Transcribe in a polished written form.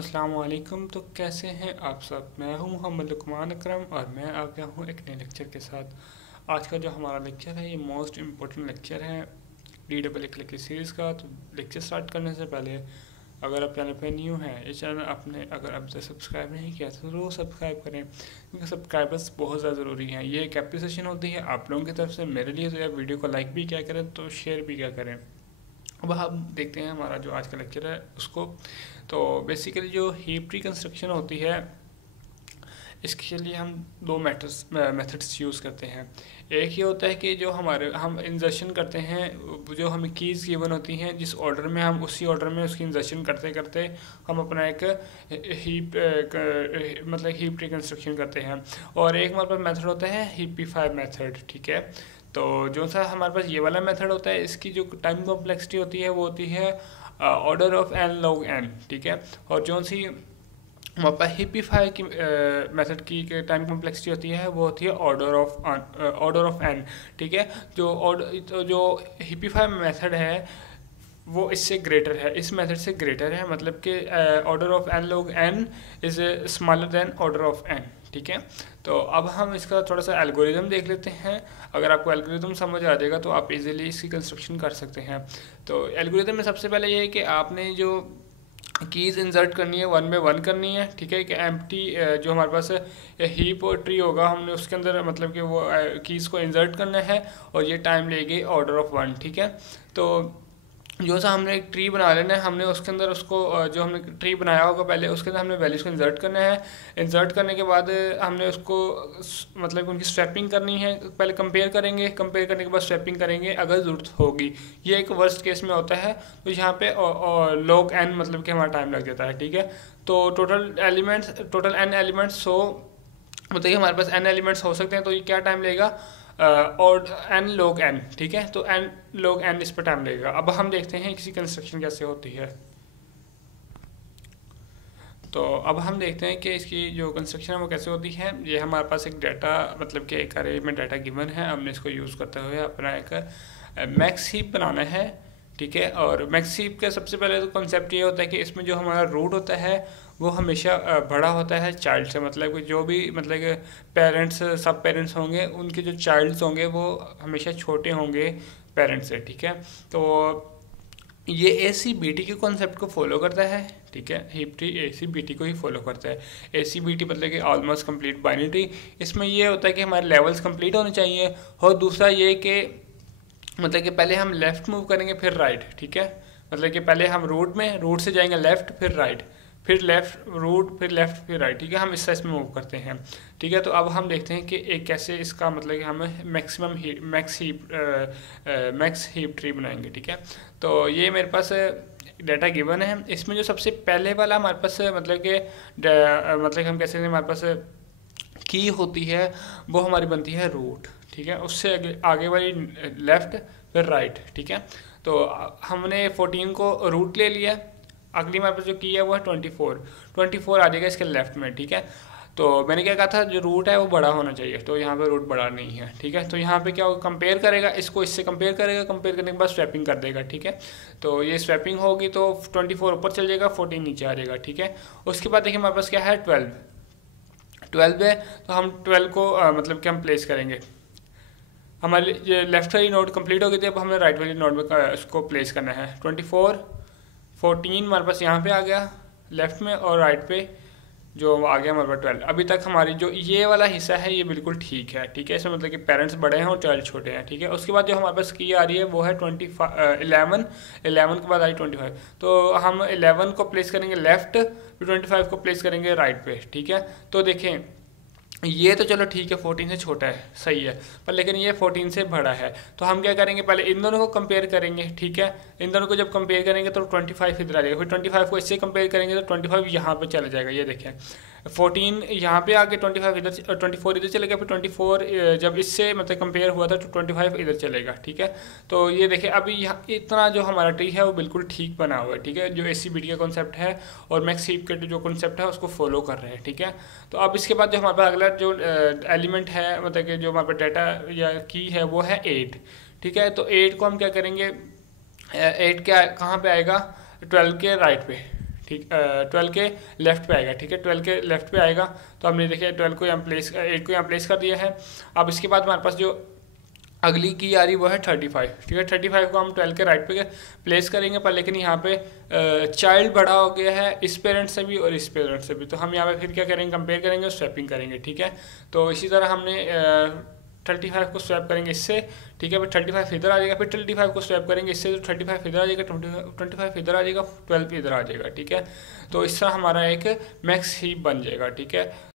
अस्सलाम वालेकुम। तो कैसे हैं आप सब। मैं हूं मोहम्मद लुकमान अकरम और मैं आ गया हूं एक नए लेक्चर के साथ। आज का जो हमारा लेक्चर है ये मोस्ट इम्पोर्टेंट लेक्चर है डी डबल क्लिक की सीरीज़ का। तो लेक्चर स्टार्ट करने से पहले अगर आप चैनल पे न्यू हैं, इस चैनल आपने अगर अब तक सब्सक्राइब नहीं किया तो ज़रूर सब्सक्राइब करें, क्योंकि सब्सक्राइबर्स बहुत ज़्यादा ज़रूरी हैं। ये एक एप्रिसिएशन होती है आप लोगों की तरफ से मेरे लिए। तो यार वीडियो को लाइक भी क्या करें तो शेयर भी क्या करें। अब हम देखते हैं हमारा जो आज का लेक्चर है उसको। तो बेसिकली जो हीप ट्री कंस्ट्रक्शन होती है इसके लिए हम दो मेथड्स यूज़ करते हैं। एक ये होता है कि जो हम इंजर्शन करते हैं, जो हमें कीज़ गिवन होती हैं जिस ऑर्डर में, हम उसी ऑर्डर में उसकी इंजर्शन करते करते हम अपना एक मतलब हीप ट्री कंस्ट्रक्शन करते हैं। और एक हमारे पास मेथड होता है हीपीफाई मेथड, ठीक है। तो जो सा हमारे पास ये वाला मेथड होता है इसकी जो टाइम कॉम्प्लेक्सिटी होती है वो होती है order of n log n, ठीक है। और जो सी हमारे पास हिपीफाई की मेथड की टाइम कॉम्प्लेक्सिटी होती है वो होती है ऑर्डर ऑफ एन, ठीक है। जो हिपीफाई मेथड है वो इससे ग्रेटर है, इस मेथड से ग्रेटर है, मतलब कि order of n log n is smaller than order of n, ठीक है। तो अब हम इसका थोड़ा सा एल्गोरिदम देख लेते हैं। अगर आपको एल्गोरिदम समझ आ जाएगा तो आप इजीली इसकी कंस्ट्रक्शन कर सकते हैं। तो एल्गोरिदम में सबसे पहले ये है कि आपने जो कीज़ इंसर्ट करनी है 1 बाय 1 करनी है, ठीक है। कि एम्प्टी जो हमारे पास हीप और ट्री होगा हमने उसके अंदर मतलब कि वो कीज़ को इंसर्ट करना है और ये टाइम लेगी ऑर्डर ऑफ 1, ठीक है। तो जो सा हमने एक ट्री बना लेना है, हमने उसके अंदर उसको जो हमने ट्री बनाया होगा पहले उसके अंदर हमने वैल्यूज़ को इंसर्ट करना है। इंसर्ट करने के बाद हमने उसको मतलब उनकी स्वैपिंग करनी है। पहले कंपेयर करेंगे, कंपेयर करने के बाद स्वैपिंग करेंगे अगर ज़रूरत होगी। ये एक वर्स्ट केस में होता है। तो यहाँ पे लॉग एन मतलब कि हमारा टाइम लग जाता है, ठीक है। तो टोटल एन एलिमेंट्स हो, मतलब हमारे पास एन एलिमेंट्स हो सकते हैं। तो ये क्या टाइम लेगा और एन लॉग एन, ठीक है। तो एन लॉग एन इस पर टाइम लगेगा। अब हम देखते हैं किसी कंस्ट्रक्शन कैसे होती है। तो अब हम देखते हैं कि इसकी जो कंस्ट्रक्शन है वो कैसे होती है। ये हमारे पास एक डाटा मतलब कि एक अरे में डाटा गिवन है, हमने इसको यूज़ करते हुए अपना एक मैक्स हीप बनाना है, ठीक है। और मैक्स हीप का सबसे पहले तो कॉन्सेप्ट ये होता है कि इसमें जो हमारा रूट होता है वो हमेशा बड़ा होता है चाइल्ड से, मतलब कि जो भी मतलब कि पेरेंट्स सब पेरेंट्स होंगे उनके जो चाइल्ड्स होंगे वो हमेशा छोटे होंगे पेरेंट्स से, ठीक है। तो ये ए सी बी टी के कॉन्सेप्ट को फॉलो करता है, ठीक है। हीप ट्री ए सी बी टी को ही फॉलो करता है। ए सी बी टी मतलब कि ऑलमोस्ट कंप्लीट बाइनरी ट्री। इसमें ये होता है कि हमारे लेवल्स कंप्लीट होने चाहिए। और दूसरा ये कि मतलब कि पहले हम लेफ़्ट मूव करेंगे फिर राइट, ठीक है। मतलब कि पहले हम रूट से जाएंगे लेफ़्ट फिर राइट, फिर लेफ़्ट रूट फिर लेफ़्ट फिर राइट, ठीक है। हम इस साइज में मूव करते हैं, ठीक है। तो अब हम देखते हैं कि एक कैसे इसका मतलब कि हमें मैक्स हीप ट्री बनाएंगे, ठीक है। तो ये मेरे पास डाटा गिवन है। इसमें जो सबसे पहले वाला हमारे पास मतलब कि मतलब हम कैसे हमारे पास की होती है वो हमारी बनती है रूट, ठीक है। उससे आगे वाली लेफ़्ट फिर राइट, ठीक है। तो हमने 14 को रूट ले लिया। अगली हमारे पास जो की है वो है 24 आ जाएगा इसके लेफ्ट में, ठीक है। तो मैंने क्या कहा था जो रूट है वो बड़ा होना चाहिए, तो यहाँ पे रूट बड़ा नहीं है, ठीक है। तो यहाँ पे क्या होगा, कंपेयर करेगा इसको इससे, कंपेयर करेगा, कंपेयर करने के बाद स्वैपिंग कर देगा, ठीक है। तो ये स्वैपिंग होगी तो 24 ऊपर चल जाएगा, 14 नीचे आ जाएगा, ठीक है। उसके बाद देखिए हमारे पास क्या है 12 है। तो हम 12 को मतलब कि हम प्लेस करेंगे। हमारी लेफ्ट वाली नोड कंप्लीट हो गई थी, अब हमें राइट वाली नोड में इसको प्लेस करना है। 14 हमारे पास यहाँ पे आ गया लेफ्ट में, और राइट पे जो आ गया हमारे पास 12। अभी तक हमारी जो ये वाला हिस्सा है ये बिल्कुल ठीक है, ठीक है। इसमें मतलब कि पेरेंट्स बड़े हैं और चाइल्ड छोटे हैं, ठीक है। उसके बाद जो हमारे पास की आ रही है वो है 11 के बाद आई 25। तो हम 11 को प्लेस करेंगे लेफ्ट, फिर 25 को प्लेस करेंगे राइट पे, ठीक है। तो देखें ये तो चलो ठीक है 14 से छोटा है, सही है, पर लेकिन ये 14 से बड़ा है। तो हम क्या करेंगे, पहले इन दोनों को कंपेयर करेंगे, ठीक है। इन दोनों को जब कंपेयर करेंगे तो 25 इधर आ जाएगा, फिर 25 को इससे कंपेयर करेंगे तो 25 यहाँ पे चला जाएगा। ये देखें 14 यहाँ पे आके 25 इधर, 24 इधर चलेगा, फिर 24 जब इससे मतलब कंपेयर हुआ था तो 25 इधर चलेगा, ठीक है। तो ये देखिए अभी यहाँ इतना जो हमारा ट्री है वो बिल्कुल ठीक बना हुआ है, ठीक है। जो ACBT का कॉन्सेप्ट है और मैक्स हीप का जो कॉन्सेप्ट है उसको फॉलो कर रहे हैं, ठीक है। तो अब इसके बाद जो हमारे पास अगला जो एलिमेंट है मतलब कि जो हमारे पास डाटा या की है वो है 8, ठीक है। तो 8 को हम क्या करेंगे, 8 क्या कहाँ पे आएगा, 12 के राइट पे, ठीक, 12 के लेफ्ट पे आएगा, ठीक है, 12 के लेफ्ट पे आएगा। तो हमने देखिए 12 को यहाँ प्लेस, 8 को यहाँ प्लेस कर दिया है। अब इसके बाद हमारे पास जो अगली की आ रही वो है 35, ठीक है, 35 को हम 12 के राइट पे प्लेस करेंगे, पर लेकिन यहाँ पे चाइल्ड बड़ा हो गया है इस पेरेंट से भी और इस पेरेंट से भी, तो हम यहाँ पे फिर क्या करेंगे, कंपेयर करेंगे और स्वैपिंग करेंगे, ठीक है। तो इसी तरह हमने 35 को स्वैप करेंगे इससे, ठीक है, फिर 35 इधर आ जाएगा, फिर 35 को स्वैप करेंगे इससे, तो 35 इधर आ जाएगा, 25 इधर आ जाएगा, 12 इधर आ जाएगा, ठीक है। तो इस तरह हमारा एक मैक्स हीप बन जाएगा, ठीक है।